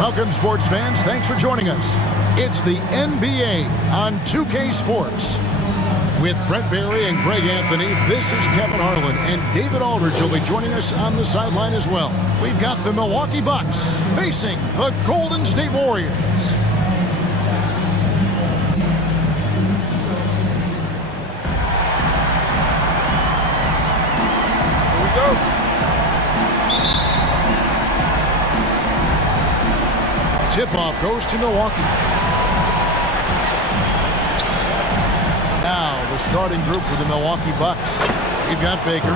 Welcome, sports fans. Thanks for joining us. It's the NBA on 2K Sports. With Brent Barry and Greg Anthony, this is Kevin Harlan, and David Aldridge will be joining us on the sideline as well. We've got the Milwaukee Bucks facing the Golden State Warriors. Here we go. Tip-off goes to Milwaukee. Now the starting group for the Milwaukee Bucks. We've got Baker.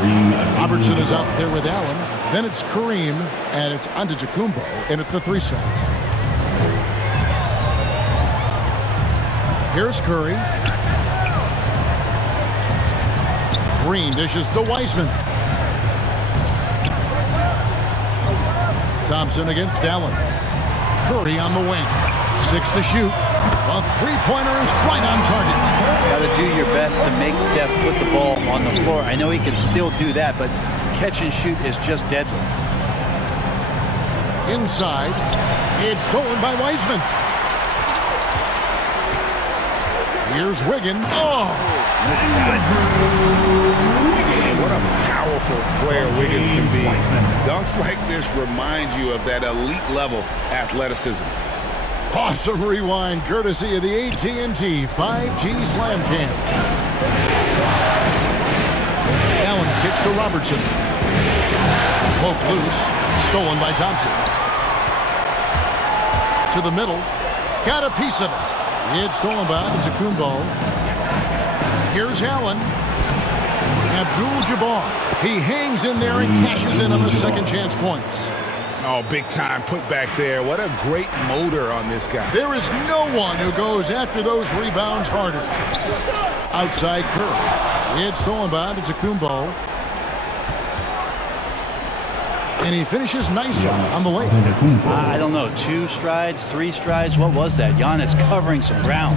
Robertson is out there with Allen. Then it's Kareem, and it's Antetokounmpo in at the 3 slot. Here's Curry. Green dishes to Wiseman. Thompson against Allen. Curry on the wing. 6 to shoot. A three-pointer is right on target. Got to do your best to make Steph put the ball on the floor. I know he can still do that, but catch and shoot is just deadly. Inside. It's stolen by Wiseman. Here's Wiggins. Oh! What a powerful player Wiggins can be. Dunks like this remind you of that elite level athleticism. Awesome rewind courtesy of the AT&T 5G Slam Cam. Allen kicks to Robertson. Poke loose. Stolen by Thompson. To the middle. Got a piece of it. It's stolen by Antetokounmpo. Here's Allen. Abdul-Jabbar. He hangs in there and cashes in on the second chance points. Oh, big time put back there. What a great motor on this guy. There is no one who goes after those rebounds harder. Outside Curry. It's stolen by Antetokounmpo. And he finishes nicely on the way. I don't know, 2 strides, 3 strides. What was that? Giannis covering some ground.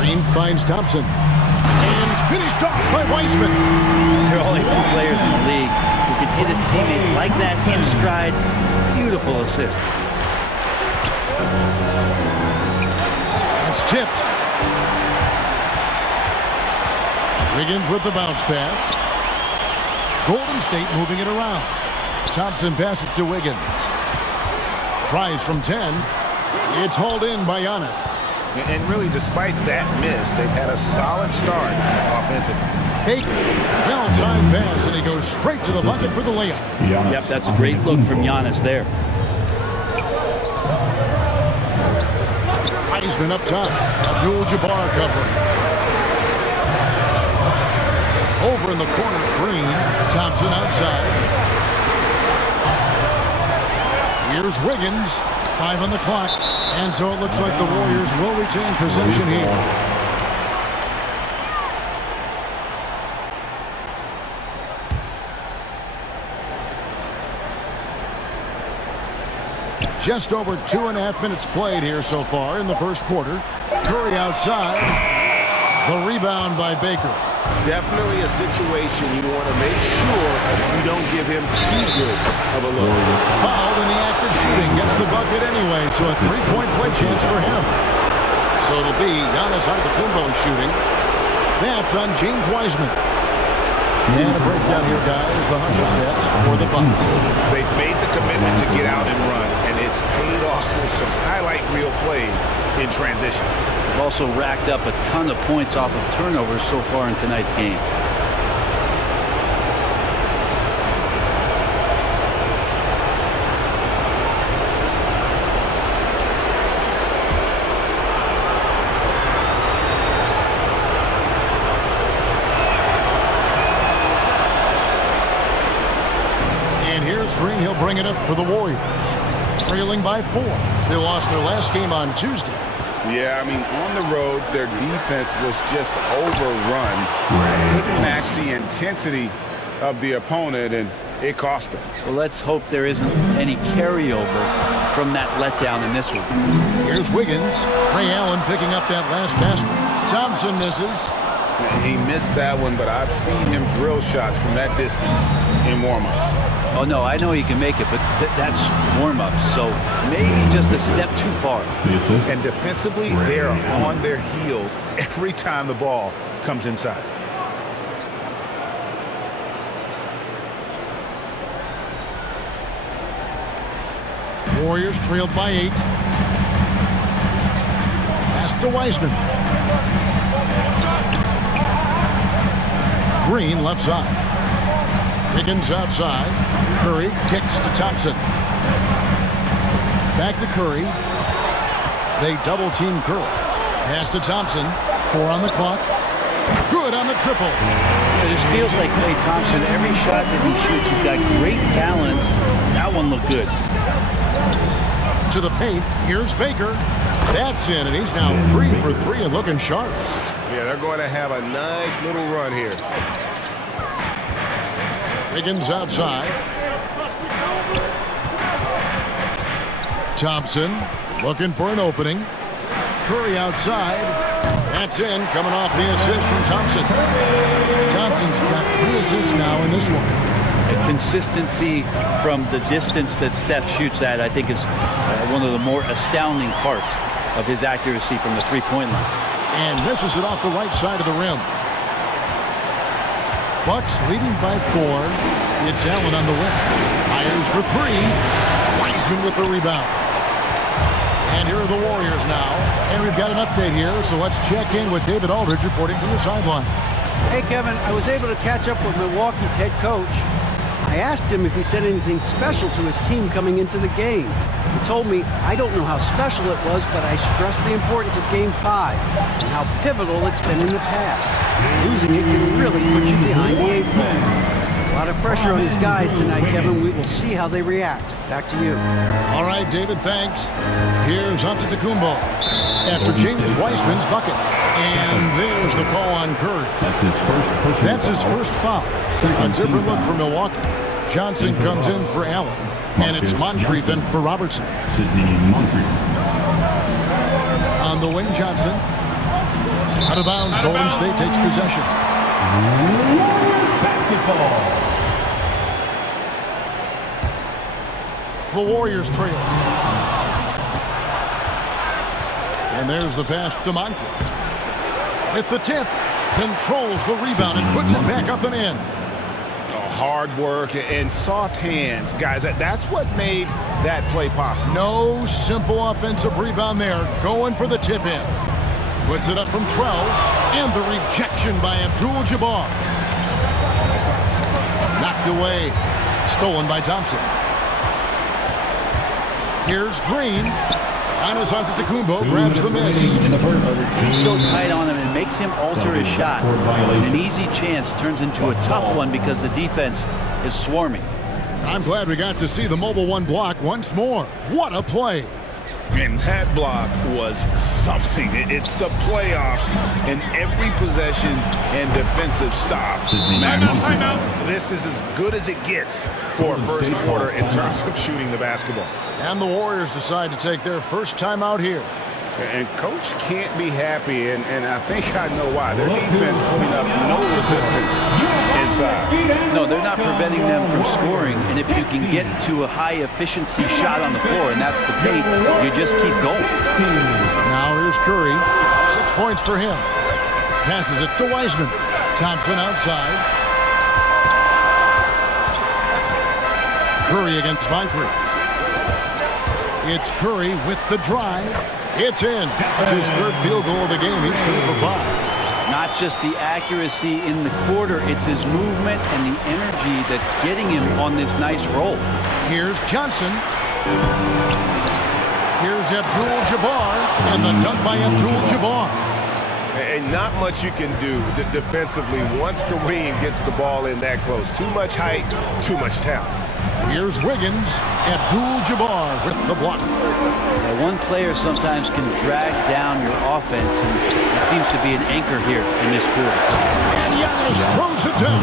Green finds Thompson. And finished off by Wiseman. There are only 2 players in the league who can hit a teammate like that in stride. Beautiful assist. It's tipped. Wiggins with the bounce pass. Golden State moving it around. Thompson passes to Wiggins. Tries from 10. It's hauled in by Giannis. And really, despite that miss, they've had a solid start offensively. Baker, well-timed pass, and he goes straight to the bucket for the layup. Yep, that's a great look from Giannis there. Wiseman up top. Abdul-Jabbar covering. Over in the corner, Green. Thompson outside. Here's Wiggins. 5 on the clock. And so it looks like the Warriors will retain possession here. Just over 2.5 minutes played here so far in the first quarter. Curry outside. The rebound by Baker. Definitely a situation you want to make sure you don't give him too good of a look. Fouled in the act of shooting. Gets the bucket anyway, so a 3-point play chance for him. So it'll be Giannis Antetokounmpo shooting. That's on James Wiseman. And a breakdown here, guys. The hustle stats for the Bucks. They've made the commitment to get out and run, and it's paid off with some highlight reel plays in transition. They've also racked up a ton of points off of turnovers so far in tonight's game. Green, he'll bring it up for the Warriors. Trailing by 4. They lost their last game on Tuesday. Yeah, I mean, on the road, their defense was just overrun. Couldn't match the intensity of the opponent, and it cost them. Well, let's hope there isn't any carryover from that letdown in this one. Here's Wiggins. Ray Allen picking up that last basket. Thompson misses. He missed that one, but I've seen him drill shots from that distance in warm-up. Oh, no, I know he can make it, but that's warm-up, so maybe just a step too far. And defensively, they are on their heels every time the ball comes inside. Warriors trailed by 8. Pass to Wiseman. Green left side. Wiggins outside. Curry kicks to Thompson. Back to Curry. They double team Curry. Pass to Thompson. 4 on the clock. Good on the triple. It just feels like Klay Thompson, every shot that he shoots, he's got great balance. That one looked good. To the paint. Here's Baker. That's in, and he's now 3 for 3 and looking sharp. Yeah, they're going to have a nice little run here. Wiggins outside. Thompson looking for an opening. Curry outside. That's in, coming off the assist from Thompson. Thompson's got 3 assists now in this one. The consistency from the distance that Steph shoots at, I think, is one of the more astounding parts of his accuracy from the three-point line. And misses it off the right side of the rim. Bucks leading by 4. It's Allen on the wing. Fires for 3. Wiseman with the rebound. And here are the Warriors now. And we've got an update here, so let's check in with David Aldridge reporting from the sideline. Hey, Kevin, I was able to catch up with Milwaukee's head coach. I asked him if he said anything special to his team coming into the game. He told me, I don't know how special it was, but I stressed the importance of Game 5 and how pivotal it's been in the past. Losing it can really put you behind the 8 ball. A lot of pressure on his guys tonight, Kevin. We will see how they react. Back to you. All right, David, thanks. Here's Antetokounmpo after James Wiseman's bucket. And there's the call on Curry. That's his first foul. A different look for Milwaukee. Johnson comes in for Allen. And it's Moncrief in for Robertson. On the wing, Johnson. Out of bounds, Golden State takes possession. Basketball. The Warriors trail. And there's the pass to Moncrief. With the tip, controls the rebound and puts it back up and in. Hard work and soft hands, guys. That's what made that play possible. No simple offensive rebound there. Going for the tip in. Puts it up from 12. And the rejection by Abdul-Jabbar. Knocked away. Stolen by Thompson. Here's Green. Giannis Antetokounmpo grabs the miss. He's so tight on him, it makes him alter his shot. An easy chance turns into a tough one because the defense is swarming. I'm glad we got to see the mobile 1 block once more. What a play. And that block was something. It's the playoffs in every possession and defensive stop. This is as good as it gets for a first quarter in terms of shooting the basketball. And the Warriors decide to take their first time out here. And Coach can't be happy, and I think I know why. Their defense putting up no resistance inside. No, they're not preventing them from scoring, and if you can get to a high-efficiency shot on the floor, and that's the paint, you just keep going. Now here's Curry. 6 points for him. Passes it to Wiseman. Thompson outside. Curry against Moncrief. It's Curry with the drive. It's in. It's his 3rd field goal of the game. He's 3 for 5. Not just the accuracy in the quarter, it's his movement and the energy that's getting him on this nice roll. Here's Johnson. Here's Abdul-Jabbar. And the dunk by Abdul-Jabbar. And not much you can do defensively once Kareem gets the ball in that close. Too much height, too much talent. Here's Wiggins. Abdul-Jabbar with the block. One player sometimes can drag down your offense, and he seems to be an anchor here in this quarter. And Giannis throws it down.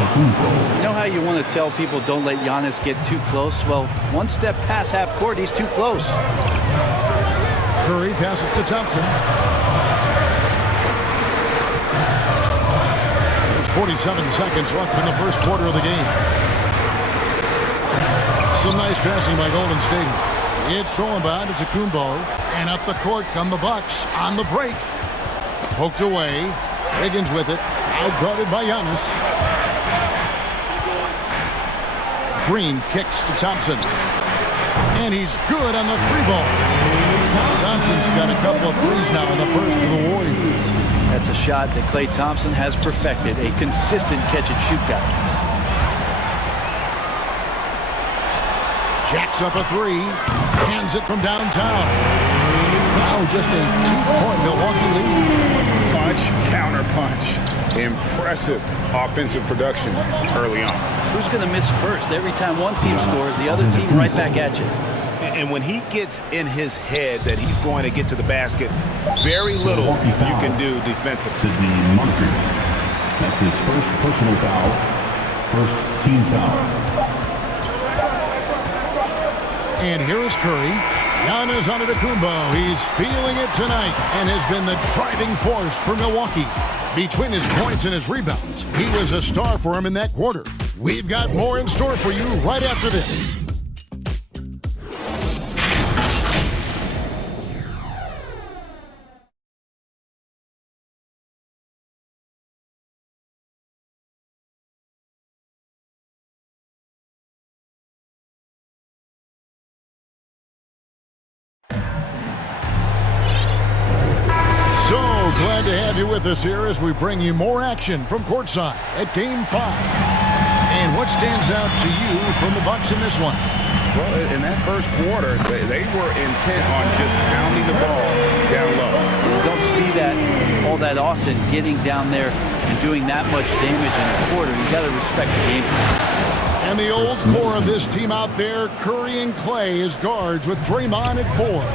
You know how you want to tell people don't let Giannis get too close? Well, one step past half court, he's too close. Curry passes to Thompson. 47 seconds left in the first quarter of the game. Some nice passing by Golden State. It's thrown by Antetokounmpo, and up the court come the Bucks on the break. Poked away. Wiggins with it. Outguarded by Giannis. Green kicks to Thompson. And he's good on the three ball. Thompson's got a couple of threes now in the first for the Warriors. That's a shot that Klay Thompson has perfected, a consistent catch-and-shoot guy. Jacks up a three. Hands it from downtown. Now just a 2-point Milwaukee lead. Punch, counter punch. Impressive offensive production early on. Who's going to miss first? Every time one team scores, the other team right back at you. And when he gets in his head that he's going to get to the basket, very little you can do defensively. Sidney Moncrief. That's his first personal foul, first team foul. And here is Curry. Giannis Antetokounmpo. He's feeling it tonight and has been the driving force for Milwaukee. Between his points and his rebounds, he was a star for him in that quarter. We've got more in store for you right after this. Glad to have you with us here as we bring you more action from courtside at Game 5. And what stands out to you from the Bucks in this one? Well, in that first quarter, they were intent on just pounding the ball down low. You don't see that all that often, getting down there and doing that much damage in a quarter. You got to respect the game. And the old core of this team out there, Curry and Klay as guards with Draymond at 4.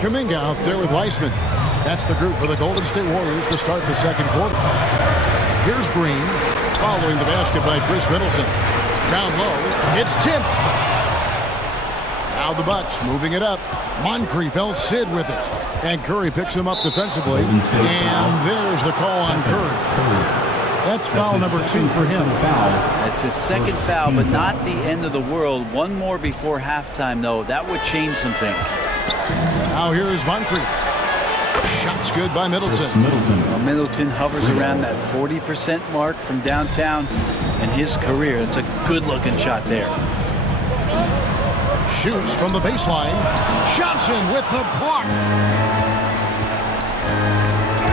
Kuminga out there with Weissman. That's the group for the Golden State Warriors to start the second quarter. Here's Green, following the basket by Chris Middleton. Down low, it's tipped. Now the Bucks moving it up. Moncrief fell Sid with it. And Curry picks him up defensively. And there's the call on Curry. That's foul number 2 for him. That's his second foul, but not the end of the world. One more before halftime, though. That would change some things. Now here's Moncrief. Shot's good by Middleton. Well, Middleton hovers around that 40% mark from downtown in his career. It's a good-looking shot there. Shoots from the baseline. Johnson with the block.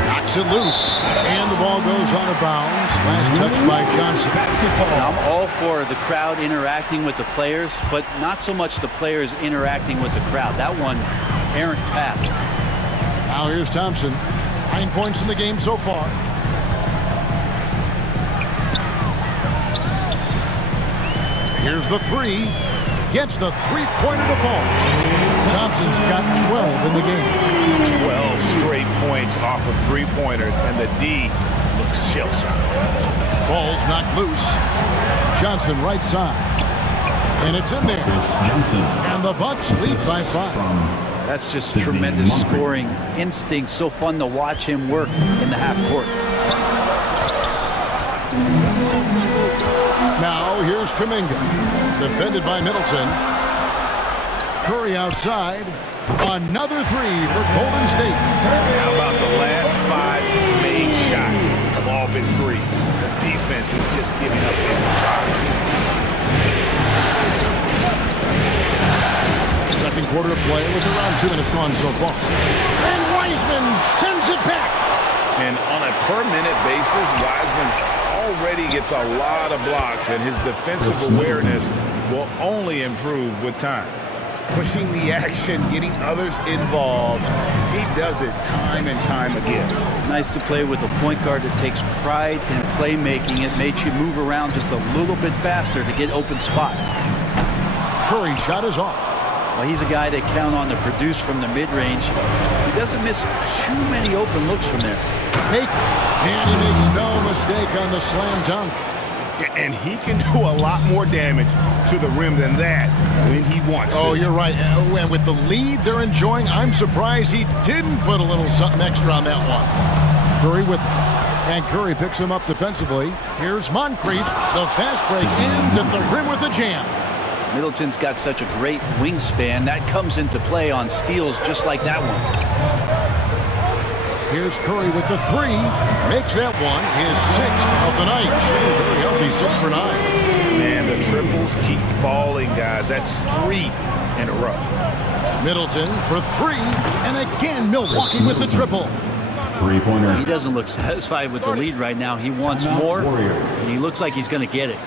Knocks it loose. And the ball goes out of bounds. Last touch by Johnson. Now, I'm all for the crowd interacting with the players, but not so much the players interacting with the crowd. That one, errant pass. Now here's Thompson. 9 points in the game so far. Here's the three. Gets the three-pointer to fall. Thompson's got 12 in the game. 12 straight points off of three-pointers, and the D looks shell-shocked. Ball's knocked loose. Johnson right side. And it's in there. And the Bucks lead by 5. That's just tremendous scoring instinct. So fun to watch him work in the half court. Now here's Kuminga. Defended by Middleton. Curry outside. Another three for Golden State. How about the last 5 made shots have all been threes? The defense is just giving up every Second quarter of play with around 2 minutes gone so far. And Wiseman sends it back. And on a per-minute basis, Wiseman already gets a lot of blocks, and his defensive awareness will only improve with time. Pushing the action, getting others involved. He does it time and time again. Nice to play with a point guard that takes pride in playmaking. It makes you move around just a little bit faster to get open spots. Curry shot is off. Well, he's a guy they count on to produce from the mid-range. He doesn't miss too many open looks from there. Baker, and he makes no mistake on the slam dunk. And he can do a lot more damage to the rim than that when he wants to. Oh, you're right. And with the lead they're enjoying, I'm surprised he didn't put a little something extra on that one. Curry with it. And Curry picks him up defensively. Here's Moncrief. The fast break ends at the rim with a jam. Middleton's got such a great wingspan. That comes into play on steals just like that one. Here's Curry with the three. Makes that one his 6th of the night. Shooting very healthy, 6 for 9. Man, the triples keep falling, guys. That's 3 in a row. Middleton for 3. And again, Milwaukee with the triple. Three-pointer. He doesn't look satisfied with the lead right now. He wants more, and he looks like he's going to get it.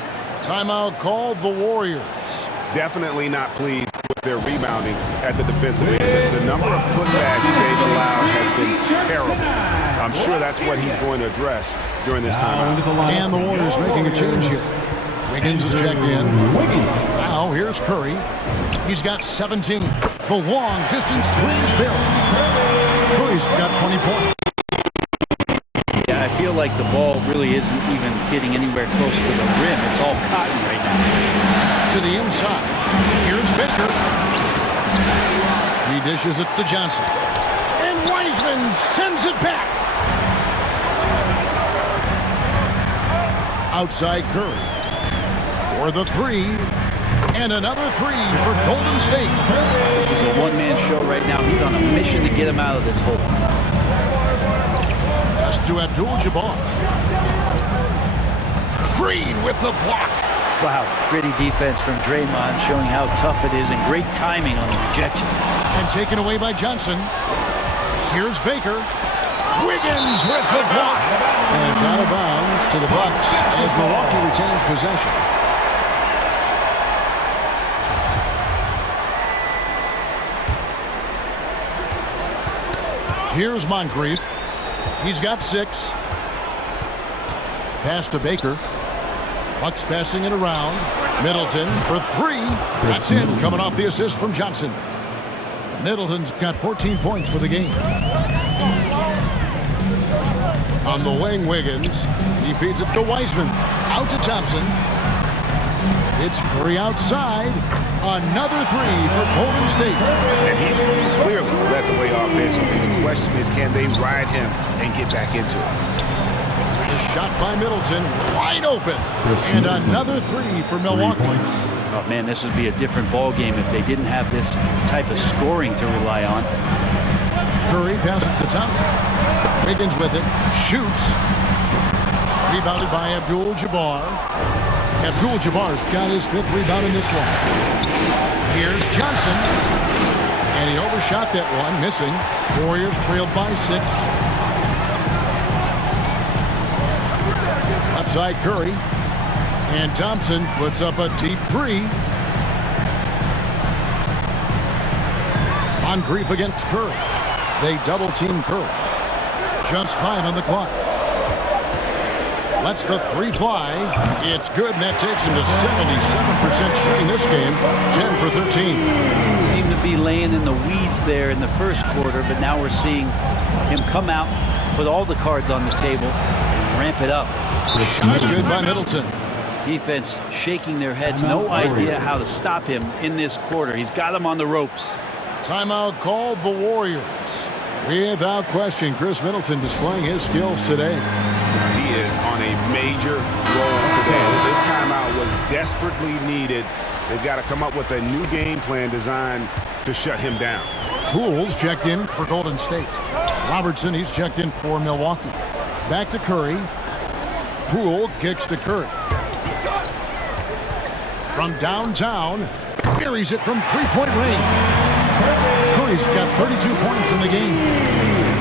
Timeout called the Warriors. Definitely not pleased with their rebounding at the defensive end. The number of putbacks they've allowed has been terrible. I'm sure that's what he's going to address during this timeout. And the Warriors making a change here. Wiggins is checked in. Now here's Curry. He's got 17. The long distance three is barely. Curry's got 20 points. Yeah, I feel like the ball really isn't even getting anywhere close to the rim. It's all cotton right now. To the inside. Here's Baker. He dishes it to Johnson. And Wiseman sends it back. Outside Curry. For the three. And another three for Golden State. This is a one-man show right now. He's on a mission to get him out of this hole. Pass to Abdul-Jabbar. Green with the block. Wow, gritty defense from Draymond, showing how tough it is, and great timing on the rejection. And taken away by Johnson. Here's Baker. Wiggins with the block. And it's out of bounds to the Bucks as Milwaukee retains possession. Here's Moncrief. He's got 6. Pass to Baker. Bucks passing it around. Middleton for 3. That's in, coming off the assist from Johnson. Middleton's got 14 points for the game. On the wing, Wiggins. He feeds it to Wiseman. Out to Thompson. It's Curry outside. Another 3 for Golden State. And he's clearly led the way offensively. The question is, can they ride him and get back into it? The shot by Middleton, wide open. And another 3 for Milwaukee. Oh, man, this would be a different ball game if they didn't have this type of scoring to rely on. Curry passes to Thompson. Wiggins with it. Shoots. Rebounded by Abdul-Jabbar. Abdul-Jabbar's got his 5th rebound in this one. Here's Johnson. And he overshot that one, missing. Warriors trailed by 6. Outside Curry. And Thompson puts up a deep 3. Moncrief against Curry. They double-team Curry. Just 5 on the clock. Lets the 3 fly. It's good, and that takes him to 77% shooting this game. 10 for 13. Seemed to be laying in the weeds there in the first quarter, but now we're seeing him come out, put all the cards on the table, and ramp it up. Shot's good by Middleton. Defense shaking their heads. No idea how to stop him in this quarter. He's got him on the ropes. Timeout called the Warriors. Without question, Chris Middleton displaying his skills today. He is on a major roll today. This timeout was desperately needed. They've got to come up with a new game plan designed to shut him down. Poole's checked in for Golden State. Robertson, he's checked in for Milwaukee. Back to Curry. Poole kicks to Curry. From downtown, buries it from 3-point range. Curry's got 32 points in the game.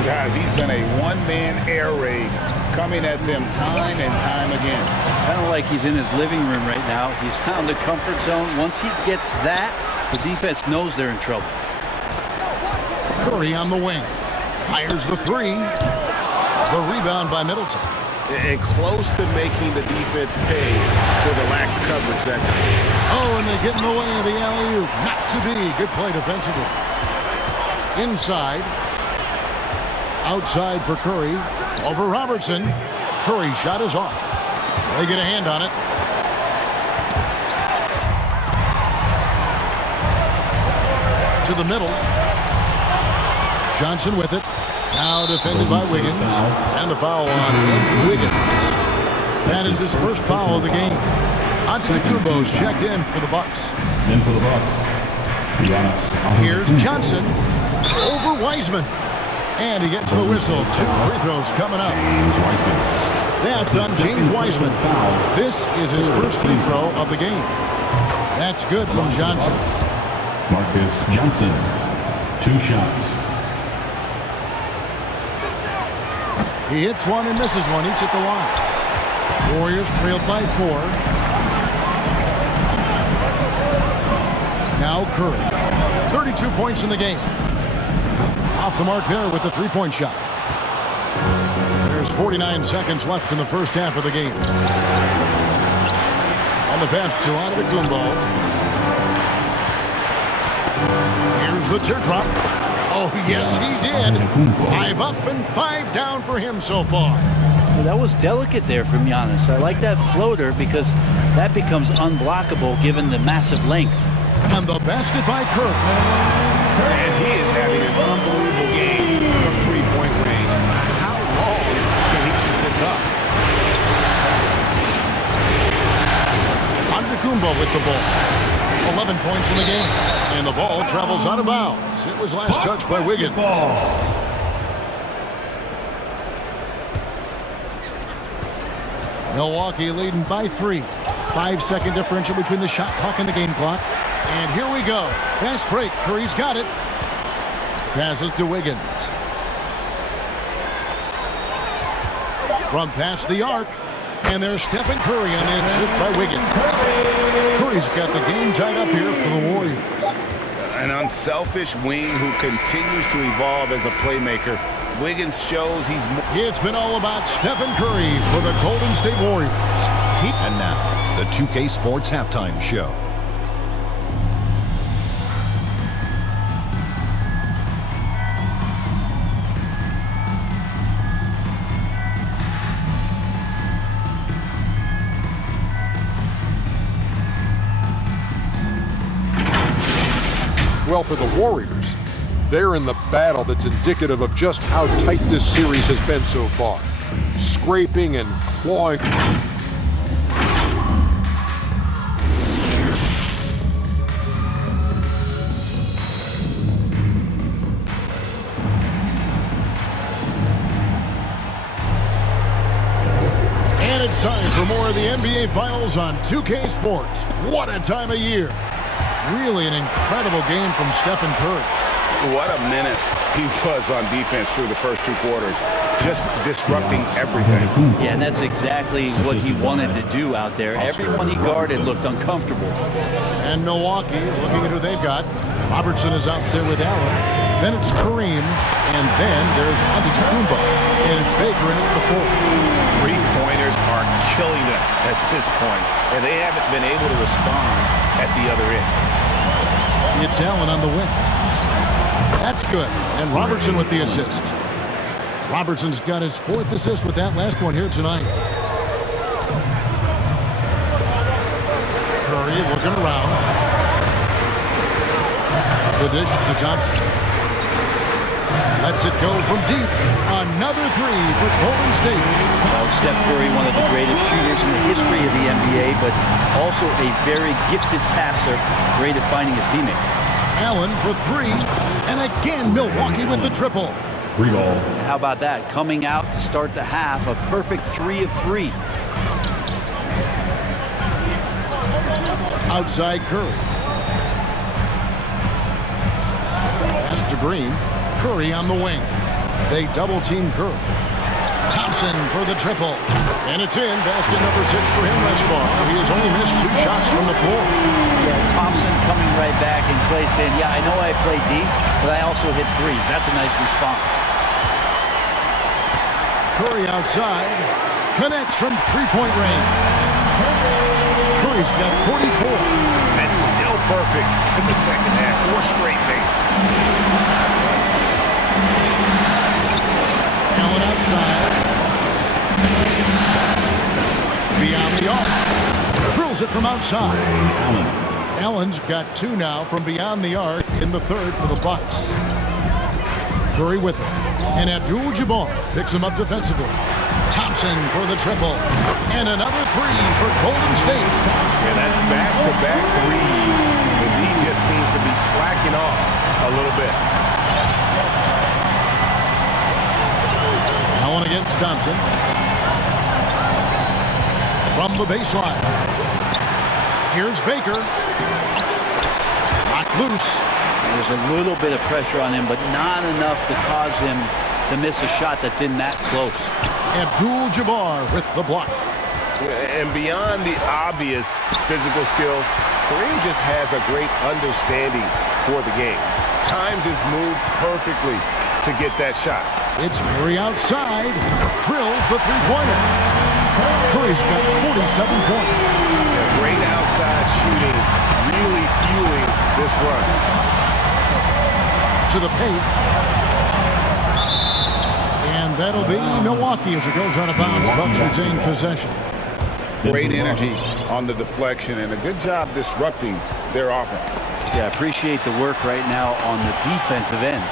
Guys, he's been a one-man air raid coming at them time and time again. Kind of like he's in his living room right now. He's found a comfort zone. Once he gets that, the defense knows they're in trouble. Curry on the wing. Fires the 3. The rebound by Middleton. And close to making the defense pay for the lax coverage that time. Oh, and they get in the way of the alley-oop. Not to be. Good play defensively. Inside. Outside for Curry. Over Robertson. Curry's shot is off. They get a hand on it. To the middle. Johnson with it. Now defended by Wiggins. And the foul on Wiggins. That is his first foul of the game. Antetokounmpo's checked in for the Bucks. In for the Bucks, Giannis. Here's Johnson over Wiseman. And he gets the whistle. 2 free throws coming up. That's on James Wiseman. This is his first free throw of the game. That's good from Johnson. Marcus Johnson, 2 shots. He hits one and misses one, each at the line. Warriors trailed by 4. Now Curry. 32 points in the game. Off the mark there with the 3-point shot. There's 49 seconds left in the first half of the game. On the pass to Antetokounmpo. Here's the teardrop. Oh, yes, he did. 5 up and 5 down for him so far. Well, that was delicate there from Giannis. I like that floater because that becomes unblockable given the massive length. And the basket by Curry. And he is having an unbelievable game from 3-point range. How long can he keep this up? Antetokounmpo with the ball. 11 points in the game. And the ball travels out of bounds. It was last touched by Wiggins. Milwaukee leading by 3. 5-second differential between the shot clock and the game clock. And here we go. Fast break. Curry's got it. Passes to Wiggins. From past the arc. And there's Stephen Curry on the assist by Wiggins. Curry's got the game tied up here for the Warriors. An unselfish wing who continues to evolve as a playmaker. Wiggins shows he's more. It's been all about Stephen Curry for the Golden State Warriors. And now, the 2K Sports Halftime Show. Well, for the Warriors, they're in the battle that's indicative of just how tight this series has been so far. Scraping and clawing. And it's time for more of the NBA Finals on 2K Sports. What a time of year. Really an incredible game from Stephen Curry. What a menace he was on defense through the first 2 quarters. Just disrupting everything. Yeah, and that's exactly what he wanted to do out there. Everyone he guarded looked uncomfortable. And Milwaukee, looking at who they've got. Robertson is out there with Allen. Then it's Kareem. And then there's Antetokounmpo. And it's Baker in at the 4. 3-pointers are killing them at this point, and they haven't been able to respond at the other end. It's Allen on the wing. That's good. And Robertson with the assist. Robertson's got his 4th assist with that last one here tonight. Curry looking around. The dish to Thompson. Lets it go from deep. Another 3 for Golden State. Well, Steph Curry, one of the greatest shooters in the history of the NBA, but also a very gifted passer, great at finding his teammates. Allen for 3. And again, Milwaukee with the triple. 3 ball. How about that? Coming out to start the half, a perfect 3 of 3. Outside Curry. Pass to Green. Curry on the wing. They double-team Curry. Thompson for the triple. And it's in. Basket number 6 for him thus far. He has only missed 2 shots from the floor. Yeah, Thompson coming right back and Klay saying, yeah, I know I play D, but I also hit 3s. That's a nice response. Curry outside. Connects from 3-point range. Curry's got 44. And still perfect in the second half. 4 straight makes. Allen outside. Beyond the arc. Drills it from outside. Allen's got 2 now from beyond the arc in the 3rd for the Bucks. Curry with it. And Abdul-Jabbar picks him up defensively. Thompson for the triple. And another three for Golden State. Yeah, that's back-to-back threes. The D just seems to be slacking off a little bit. Allen against Thompson. From the baseline. Here's Baker. Knocked loose. There's a little bit of pressure on him, but not enough to cause him to miss a shot that's in that close. Abdul-Jabbar with the block. And beyond the obvious physical skills, Kareem just has a great understanding for the game. Times his move perfectly to get that shot. It's Curry outside. Drills the three-pointer. Curry's got 47 points. Yeah, great outside shooting, really fueling this run. To the paint. And that'll be Milwaukee as it goes out of bounds. Bucks retain possession. Great energy on the deflection and a good job disrupting their offense. Yeah, appreciate the work right now on the defensive end.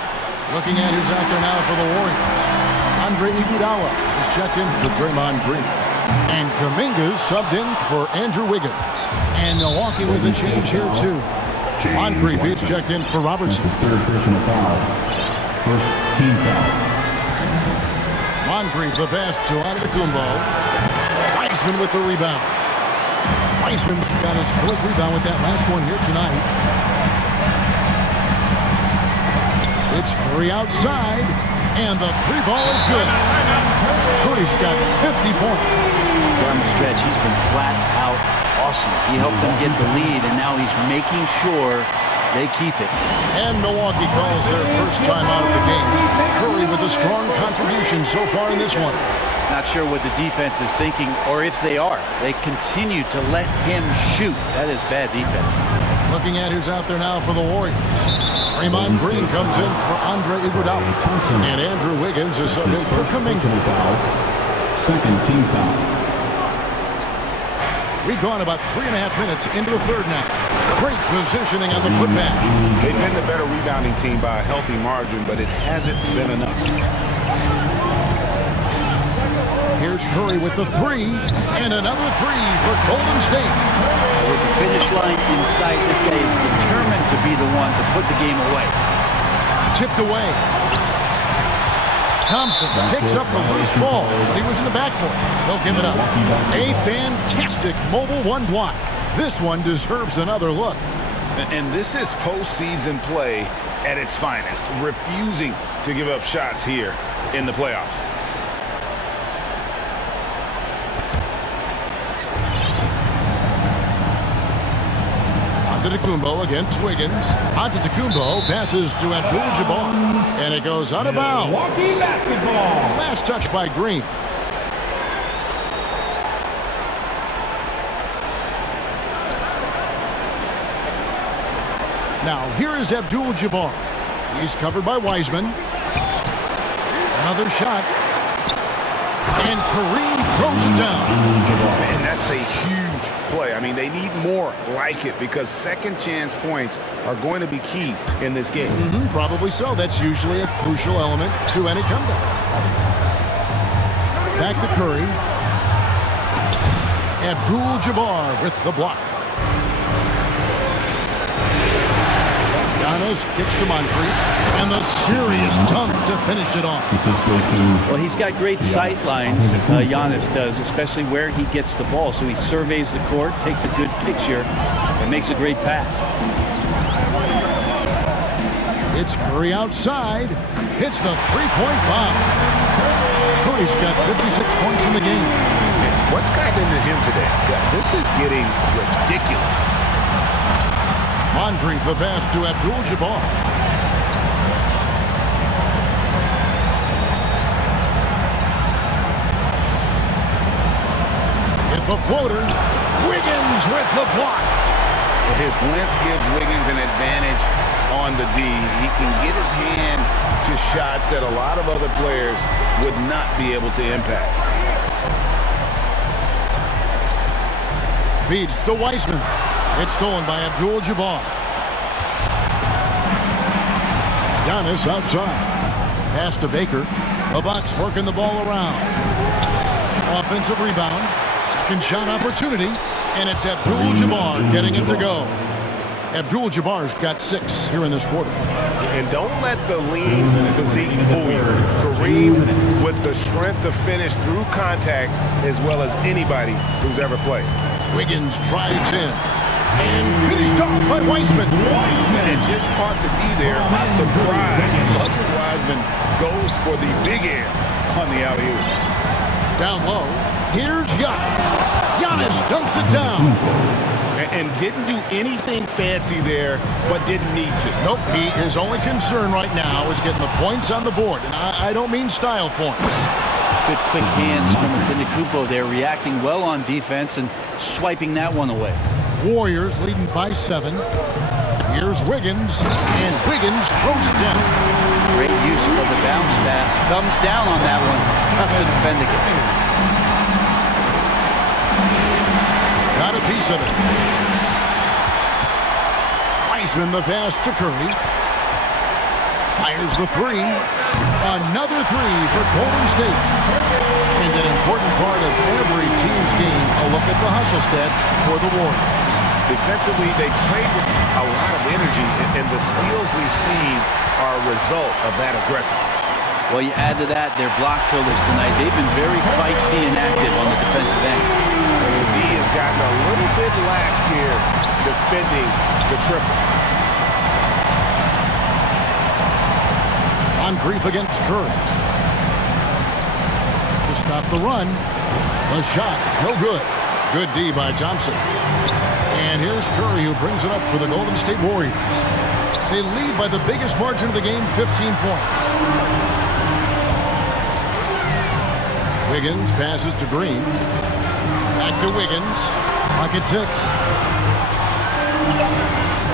Looking at who's out there now for the Warriors. Andre Iguodala is checked in for Draymond Green. And Kuminga's subbed in for Andrew Wiggins. And Milwaukee with a change here too. Moncrief is checked in for Robertson. His third personal foul. First team foul. Moncrief the pass to Antetokounmpo. Wiseman with the rebound. Wiseman's got his fourth rebound with that last one here tonight. It's Curry outside, and the three ball is good. Curry's got 50 points. Down the stretch, he's been flat out awesome. He helped them get the lead, and now he's making sure they keep it. And Milwaukee calls their first time out of the game. Curry with a strong contribution so far in this one. Not sure what the defense is thinking, or if they are. They continue to let him shoot. That is bad defense. Looking at who's out there now for the Warriors. Draymond Green comes in for Andre Iguodala. And Andrew Wiggins is subbed in for Kuminga. Second team foul. We've gone about 3.5 minutes into the third now. Great positioning on the putback. They've been the better rebounding team by a healthy margin, but it hasn't been enough. Here's Curry with the three, and another three for Golden State. With the finish line in sight, this guy is determined to be the one to put the game away. Tipped away. Thompson picks up the loose ball, but he was in the backcourt. They'll give it up. A fantastic mobile one block. This one deserves another look. And this is postseason play at its finest, refusing to give up shots here in the playoffs. Antetokounmpo against Wiggins. Antetokounmpo passes to Abdul-Jabbar. And it goes out of bounds. Milwaukee basketball. Last touch by Green. Now, here is Abdul-Jabbar. He's covered by Wiseman. Another shot. And Kareem throws it down. And that's a huge play. I mean, they need more like it because second chance points are going to be key in this game. Probably so. That's usually a crucial element to any comeback. Back to Curry. Abdul-Jabbar with the block. Giannis kicks to Moncrief, and the serious dunk to finish it off. Well, he's got great sight lines, Giannis does, especially where he gets the ball. So he surveys the court, takes a good picture, and makes a great pass. It's Curry outside, hits the three-point bomb. Curry's got 56 points in the game. What's gotten into him today? This is getting ridiculous. Moncrief the pass to Abdul-Jabbar. Hit the floater. Wiggins with the block. His length gives Wiggins an advantage on the D. He can get his hand to shots that a lot of other players would not be able to impact. Feeds to Wiseman. It's stolen by Abdul-Jabbar. Giannis outside. Pass to Baker. The Bucks working the ball around. Offensive rebound. Second shot opportunity. And it's Abdul-Jabbar getting it to go. Abdul-Jabbar's got 6 here in this quarter. And don't let the lean physique fool you. Kareem with the strength to finish through contact as well as anybody who's ever played. Wiggins drives in. And finished off by Wiseman. And just caught the D there by surprise. Wiseman goes for the big air on the alley-oop. Down low. Here's Giannis. Giannis dunks it down. And didn't do anything fancy there, but didn't need to. Nope, his only concern right now is getting the points on the board. And I don't mean style points. Good quick hands from Antetokounmpo there, reacting well on defense and swiping that one away. Warriors leading by 7. Here's Wiggins, and Wiggins throws it down. Great use of the bounce pass. Thumbs down on that one. Tough to defend against. Got a piece of it. Wiseman the pass to Curry. Fires the 3. Another 3 for Golden State. And an important part of every team's game, a look at the hustle stats for the Warriors. Defensively, they played with a lot of energy, and the steals we've seen are a result of that aggressiveness. Well, you add to that their block killers tonight. They've been very feisty and active on the defensive end. The D has gotten a little bit laxed here defending the triple. On grief against Curry. To stop the run. A shot, no good. Good D by Thompson. And here's Curry who brings it up for the Golden State Warriors. They lead by the biggest margin of the game, 15 points. Wiggins passes to Green. Back to Wiggins. Pocket 6.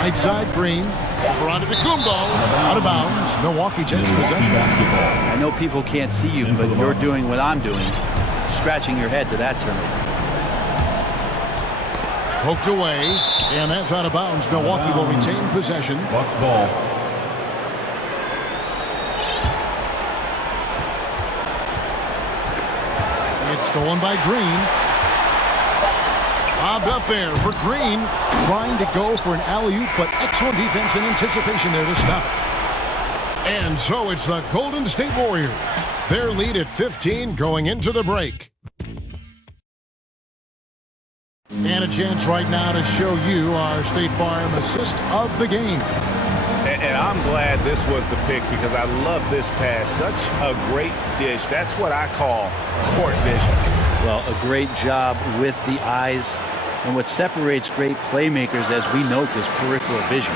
Right side, Green. For Antetokounmpo. Out of bounds. Milwaukee takes possession. I know people can't see you, but you're doing what I'm doing. Scratching your head to that turnover. Poked away, and that's out of bounds. Milwaukee will retain possession. Bucks ball. It's stolen by Green. Bobbed up there for Green. Trying to go for an alley-oop, but excellent defense and anticipation there to stop it. And so it's the Golden State Warriors. Their lead at 15 going into the break. And a chance right now to show you our State Farm assist of the game. And I'm glad this was the pick because I love this pass. Such a great dish. That's what I call court vision. Well, a great job with the eyes. And what separates great playmakers, as we note, is peripheral vision.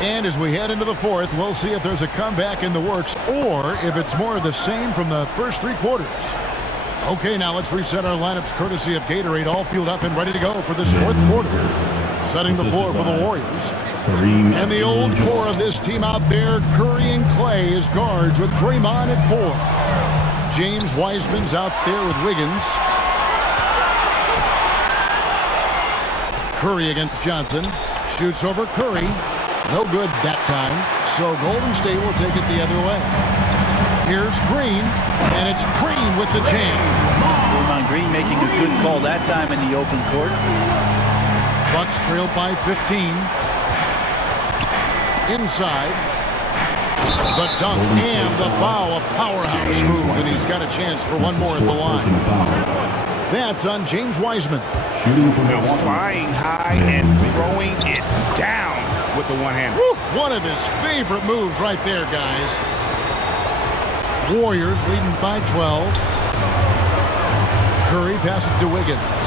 And as we head into the 4th, we'll see if there's a comeback in the works or if it's more of the same from the first 3 quarters. Okay, now let's reset our lineups courtesy of Gatorade, all fueled up and ready to go for this 4th quarter. Setting the floor for the Warriors. And the old core of this team out there, Curry and Klay as guards with Draymond at 4. James Wiseman's out there with Wiggins. Curry against Johnson. Shoots over Curry. No good that time. So Golden State will take it the other way. Here's Green, and it's Green with the jam. Draymond Green making a good call that time in the open court. Bucks trailed by 15. Inside. The dunk and the foul. A powerhouse move, and he's got a chance for one more at the line. That's on James Wiseman. Now flying high and throwing it down with the one-hand. One of his favorite moves right there, guys. Warriors leading by 12. Curry passes to Wiggins.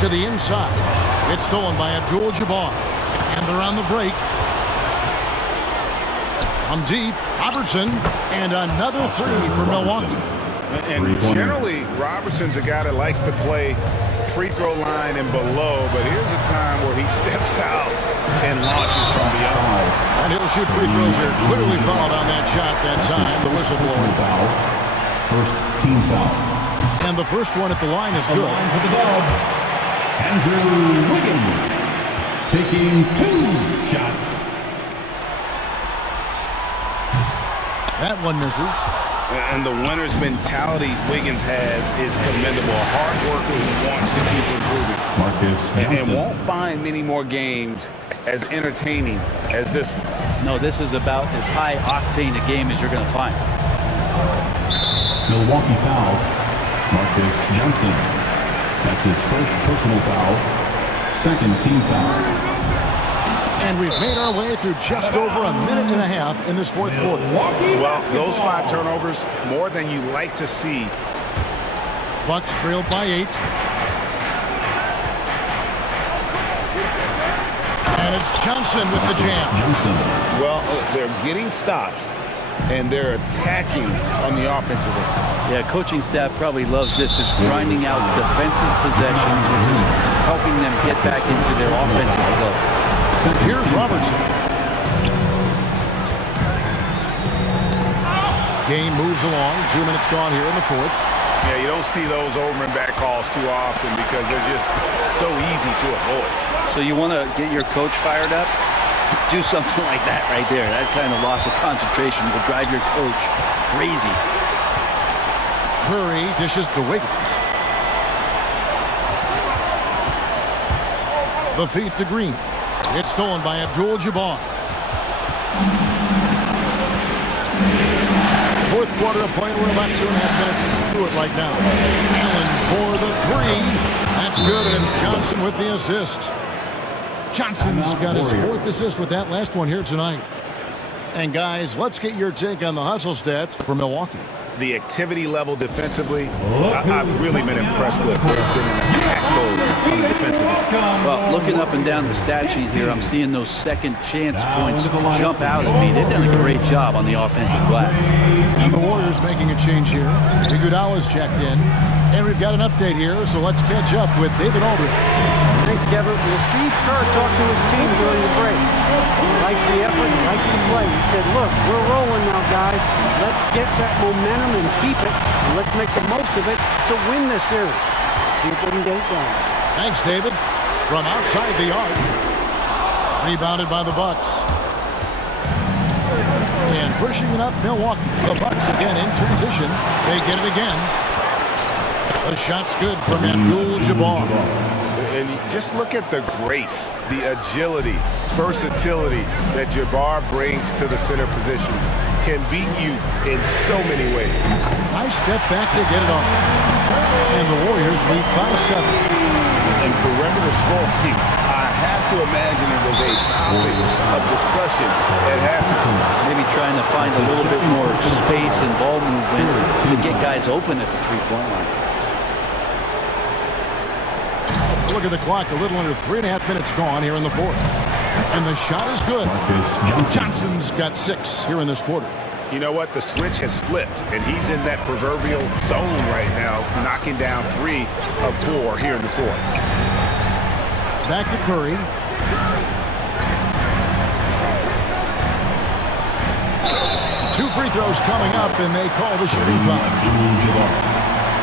To the inside. It's stolen by Abdul-Jabbar. And they're on the break. On deep, Robertson. And another 3 for Milwaukee. And generally, Robertson's a guy that likes to play free throw line and below, but here's a time where he steps out and launches from beyond. And he'll shoot free throws here. Clearly fouled on that shot that time. The whistle blowing. First team foul. And the first one at the line is good. Line for the Bucks. Andrew Wiggins taking 2 shots. That one misses. And the winner's mentality Wiggins has is commendable. A hard worker who wants to keep improving. Marcus And won't find many more games as entertaining as this one. No, this is about as high octane a game as you're going to find. Milwaukee foul. Marcus Johnson. That's his first personal foul. Second team foul. And we've made our way through just over a minute and a half in this fourth quarter. Well, those 5 turnovers, more than you like to see. Bucks trailed by 8. And it's Johnson with the jam. Well, they're getting stops, and they're attacking on the offensive end. Yeah, coaching staff probably loves this, just grinding out defensive possessions, which is helping them get back into their offensive flow. Here's Robertson. Game moves along. 2 minutes gone here in the fourth. Yeah, you don't see those over and back calls too often because they're just so easy to avoid. So you want to get your coach fired up? Do something like that right there. That kind of loss of concentration will drive your coach crazy. Curry dishes to Wiggins. The feed to Green. It's stolen by Abdul-Jabbar. Fourth quarter of play. We're about 2.5 minutes through it right now. Allen for the 3. That's good, and it's Johnson with the assist. Johnson's got his 4th assist with that last one here tonight. And guys, let's get your take on the hustle stats for Milwaukee. The activity level defensively, I've really been impressed with. There's been an attack mode on the defensive end. Well, looking up and down the stat sheet here, I'm seeing those second chance points jump out at me. They've done a great job on the offensive glass. And the Warriors making a change here. Iguodala's checked in. And we've got an update here, so let's catch up with David Aldridge. Thanks, Kevin. Well, Steve Kerr talked to his team during the break. He likes the effort, he likes the play. He said, look, we're rolling now, guys. Let's get that momentum and keep it, and let's make the most of it to win this series. See if we can get it done. Thanks, David. From outside the arc. Rebounded by the Bucks. And pushing it up, Milwaukee. The Bucks again in transition. They get it again. The shot's good from Abdul-Jabbar. And just look at the grace, the agility, versatility that Jabbar brings to the center position. Can beat you in so many ways. Nice step back to get it off. And the Warriors lead by 7. And perimeter scoring, I have to imagine it was a topic of discussion at halftime. Maybe trying to find a little bit more space and ball movement to get guys open at the three-point line. Look at the clock, a little under 3.5 minutes gone here in the fourth. And the shot is good. Johnson's got 6 here in this quarter. You know what? The switch has flipped, and he's in that proverbial zone right now, knocking down 3 of 4 here in the fourth. Back to Curry. Two free throws coming up, and they call the shooting foul.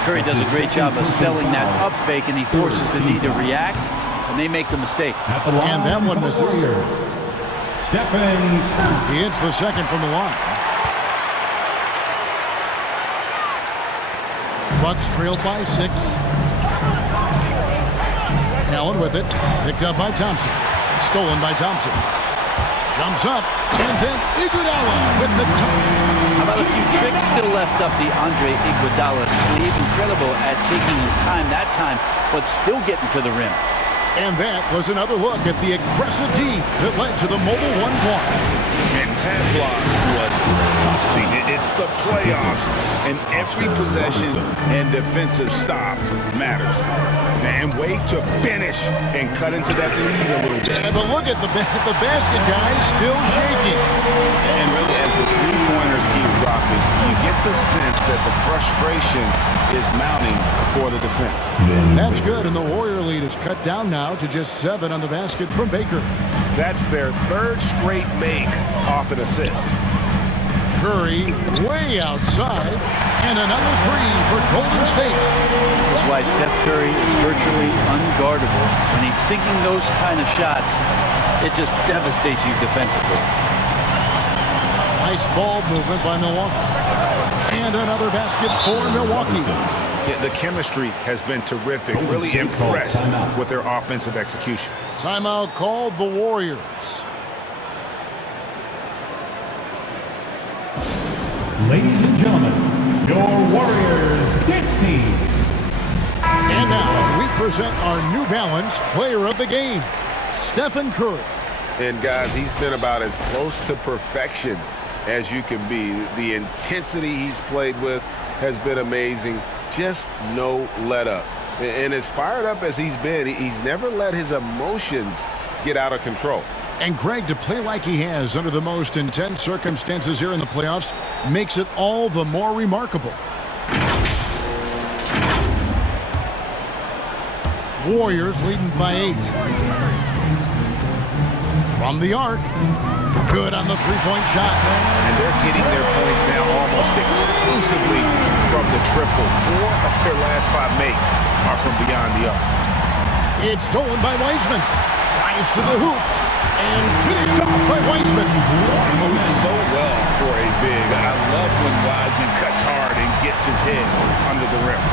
Curry does a great job of selling that up fake, and he forces the D to react, and they make the mistake. And that one misses. He hits the second from the line. Bucks trailed by 6. Allen with it. Picked up by Thompson. Stolen by Thompson. Jumps up. And then Iguodala with the dunk. How about a few tricks still left up the Andre Iguodala sleeve? Incredible at taking his time that time, but still getting to the rim. And that was another look at the aggressive D that led to the mobile 1 block. And that block was something. It's the playoffs, and every possession and defensive stop matters. And wait to finish and cut into that lead a little bit. But look at the basket, guys, still shaking. And really, as the three-pointers keep dropping, you get the sense that the frustration is mounting for the defense. That's good, and the Warrior lead is cut down now to just 7 on the basket from Baker. That's their 3rd straight make off an assist. Curry way outside, and another 3 for Golden State. This is why Steph Curry is virtually unguardable. When he's sinking those kind of shots, it just devastates you defensively. Nice ball movement by Milwaukee. And another basket for Milwaukee. Yeah, the chemistry has been terrific. Really impressed with their offensive execution. Timeout called the Warriors. Ladies and gentlemen, your Warriors dance team. And now we present our New Balance Player of the Game, Stephen Curry. And guys, he's been about as close to perfection as you can be. The intensity he's played with has been amazing. Just no let up. And as fired up as he's been, he's never let his emotions get out of control. And Greg, to play like he has under the most intense circumstances here in the playoffs makes it all the more remarkable. Warriors leading by 8. From the arc. Good on the three-point shot. And they're getting their points now almost exclusively from the triple. 4 of their last 5 makes are from beyond the arc. It's stolen by Wiseman. Drives to the hoop. And finished up by Wiseman. Moves so well for a big. I love when Wiseman cuts hard and gets his head under the rim.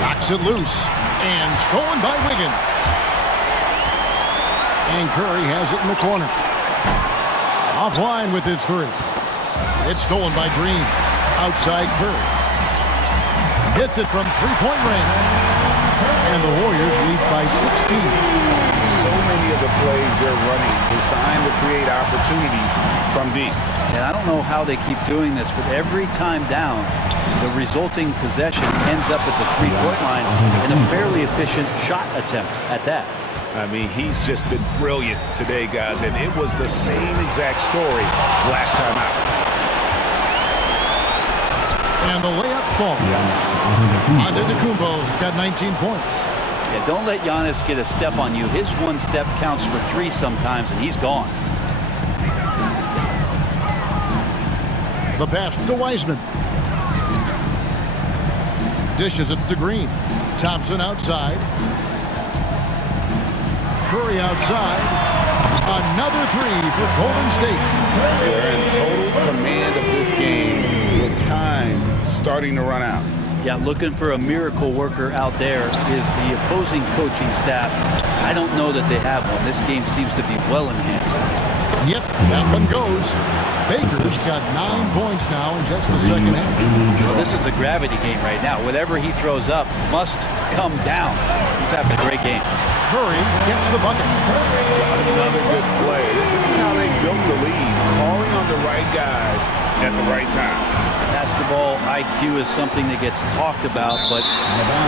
Knocks it loose. And stolen by Wiggins. And Curry has it in the corner. Offline with his 3. It's stolen by Green. Outside Curry. Hits it from three-point range. And the Warriors lead by 16. So many of the plays they're running designed to create opportunities from deep. And I don't know how they keep doing this, but every time down, the resulting possession ends up at the three-point line in a fairly efficient shot attempt at that. I mean, he's just been brilliant today, guys, and it was the same exact story last time out. And the layup falls. Antetokounmpo's got 19 points. Yeah, don't let Giannis get a step on you. His one step counts for 3 sometimes, and he's gone. The pass to Wiseman. Dishes it to Green. Thompson outside. Curry outside. Another 3 for Golden State. They're in total command of this game with time starting to run out. Yeah, looking for a miracle worker out there is the opposing coaching staff. I don't know that they have one. This game seems to be well in hand. Yep, that one goes. Baker's got 9 points now in just the second half. Well, this is a gravity game right now. Whatever he throws up must come down. He's having a great game. Curry gets the bucket. Another good play. This is how they built the lead, calling on the right guys at the right time. Basketball IQ is something that gets talked about, but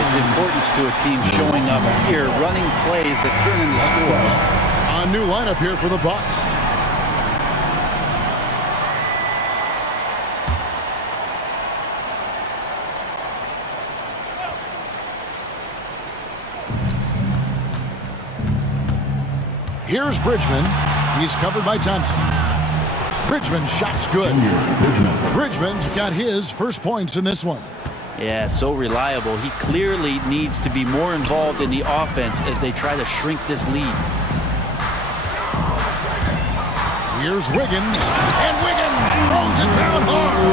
its importance to a team showing up here, running plays that turn into scores. A new lineup here for the Bucks. Here's Bridgman. He's covered by Thompson. Bridgman's shot's good. Bridgman's got his first points in this one. Yeah, so reliable. He clearly needs to be more involved in the offense as they try to shrink this lead. Here's Wiggins. And Wiggins throws it down hard.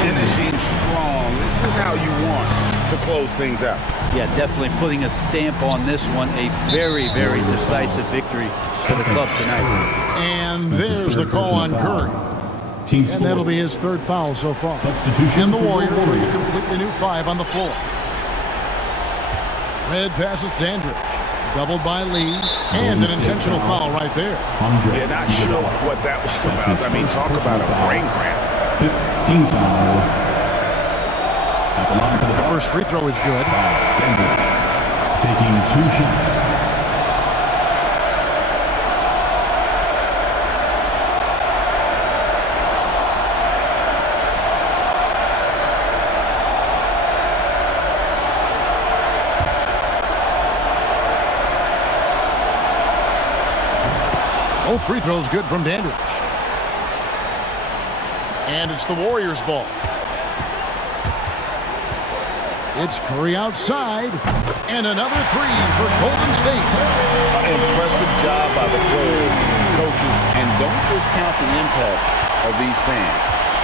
Finishing strong. This is how you want to close things out. Yeah, definitely putting a stamp on this one. A very, very decisive victory for the club tonight. And there's the call on Curry. And that'll be his 3rd foul so far. And the Warriors with a completely new 5 on the floor. Red passes Dandridge. Doubled by Lee. And an intentional foul right there. Yeah, not sure what that was about. I mean, talk about a brain cramp. 15 foul. The first free throw is good. Taking 2 shots. Both free throws good from Dandridge. And it's the Warriors' ball. It's Curry outside. And another 3 for Golden State. An impressive job by the players, coaches, and don't discount the impact of these fans.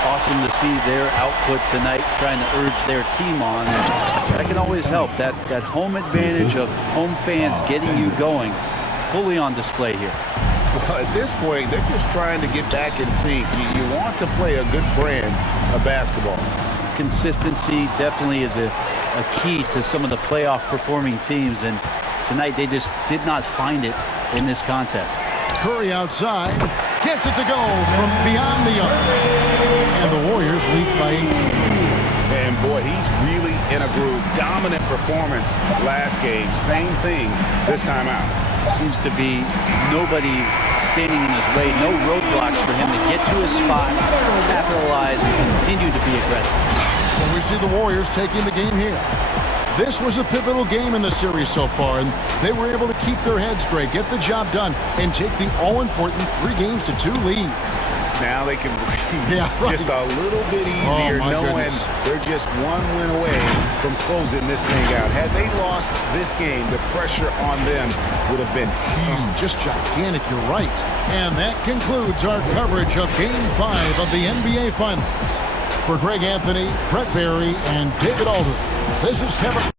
Awesome to see their output tonight, trying to urge their team on. That can always help. That home advantage of home fans getting you going, fully on display here. Well, at this point, they're just trying to get back in sync. You want to play a good brand of basketball. Consistency definitely is a key to some of the playoff performing teams, and tonight they just did not find it in this contest. Curry outside, gets it to go from beyond the arc. And the Warriors lead by 18. And boy, he's really in a groove. Dominant performance last game. Same thing this time out. Seems to be nobody standing in his way, no roadblocks for him to get to his spot, capitalize, and continue to be aggressive. So we see the Warriors taking the game here. This was a pivotal game in the series so far, and they were able to keep their heads straight, get the job done, and take the all-important 3-2 lead. Now they can breathe just a little bit easier, knowing they're just one win away from closing this thing out. Had they lost this game, the pressure on them would have been huge. Just gigantic, you're right. And that concludes our coverage of Game 5 of the NBA Finals. For Greg Anthony, Brett Barry, and David Aldridge, this is Kevin.